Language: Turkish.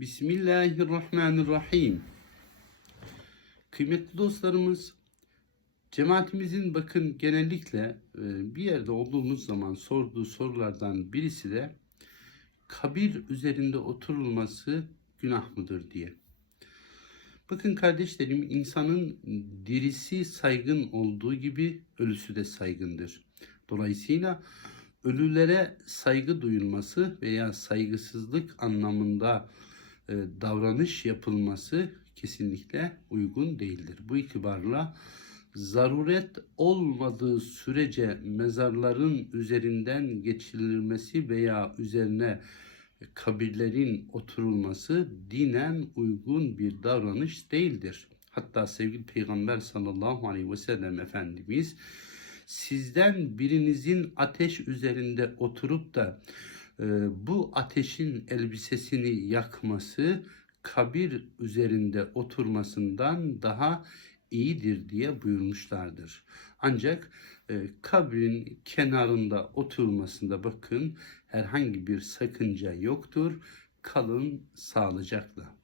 Bismillahirrahmanirrahim. Kıymetli dostlarımız, cemaatimizin bakın genellikle e, bir yerde olduğumuz zaman sorduğu sorulardan birisi de kabir üzerinde oturulması günah mıdır diye. Bakın kardeşlerim insanın dirisi saygın olduğu gibi ölüsü de saygındır. Dolayısıyla ölülere saygı duyulması veya saygısızlık anlamında davranış yapılması kesinlikle uygun değildir. Bu itibarla zaruret olmadığı sürece mezarların üzerinden geçirilmesi veya üzerine kabirlerin oturulması dinen uygun bir davranış değildir. Hatta sevgili Peygamber sallallahu aleyhi ve sellem Efendimiz sizden birinizin ateş üzerinde oturup da e, bu ateşin elbisesini yakması kabir üzerinde oturmasından daha iyidir diye buyurmuşlardır. Ancak e, kabrin kenarında oturmasında bakın herhangi bir sakınca yoktur. Kalın sağlıcakla.